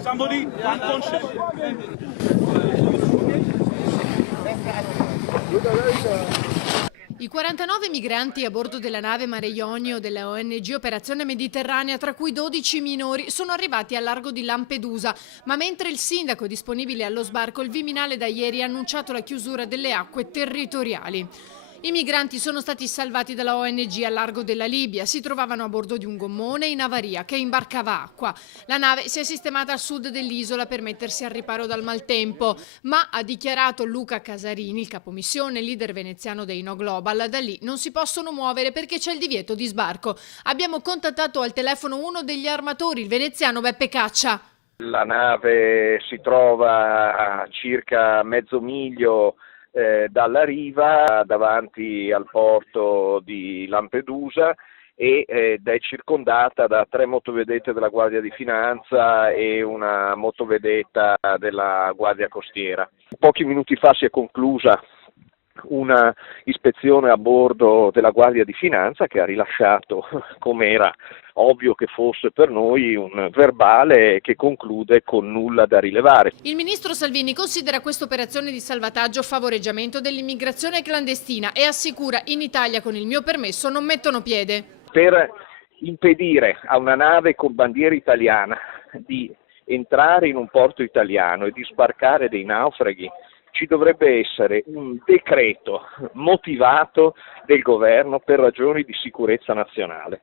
Somebody unconscious. I 49 migranti a bordo della nave Mare Jonio della ONG Operazione Mediterranea, tra cui 12 minori, sono arrivati al largo di Lampedusa, ma mentre il sindaco è disponibile allo sbarco, il Viminale da ieri ha annunciato la chiusura delle acque territoriali. I migranti sono stati salvati dalla ONG al largo della Libia, si trovavano a bordo di un gommone in avaria che imbarcava acqua. La nave si è sistemata a sud dell'isola per mettersi al riparo dal maltempo, ma ha dichiarato Luca Casarini, il capomissione, leader veneziano dei No Global, da lì non si possono muovere perché c'è il divieto di sbarco. Abbiamo contattato al telefono uno degli armatori, il veneziano Beppe Caccia. La nave si trova a circa mezzo miglio dalla riva, davanti al porto di Lampedusa, ed è circondata da 3 motovedette della Guardia di Finanza e una motovedetta della Guardia Costiera. Pochi minuti fa si è conclusa una ispezione a bordo della Guardia di Finanza che ha rilasciato, come era ovvio che fosse per noi, un verbale che conclude con nulla da rilevare. Il ministro Salvini considera questa operazione di salvataggio favoreggiamento dell'immigrazione clandestina e assicura: in Italia con il mio permesso non mettono piede. Per impedire a una nave con bandiera italiana di entrare in un porto italiano e di sbarcare dei naufraghi ci dovrebbe essere un decreto motivato del governo per ragioni di sicurezza nazionale.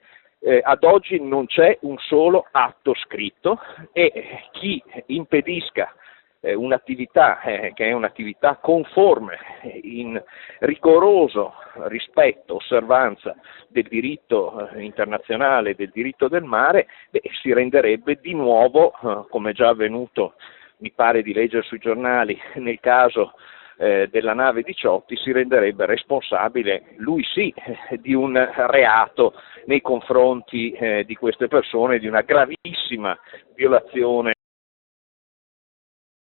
Ad oggi non c'è un solo atto scritto e chi impedisca un'attività che è un'attività conforme, in rigoroso rispetto, osservanza del diritto internazionale, del diritto del mare, si renderebbe di nuovo, come già avvenuto, mi pare di leggere sui giornali, nel caso della nave Diciotti, si renderebbe responsabile, lui sì, di un reato nei confronti di queste persone, di una gravissima violazione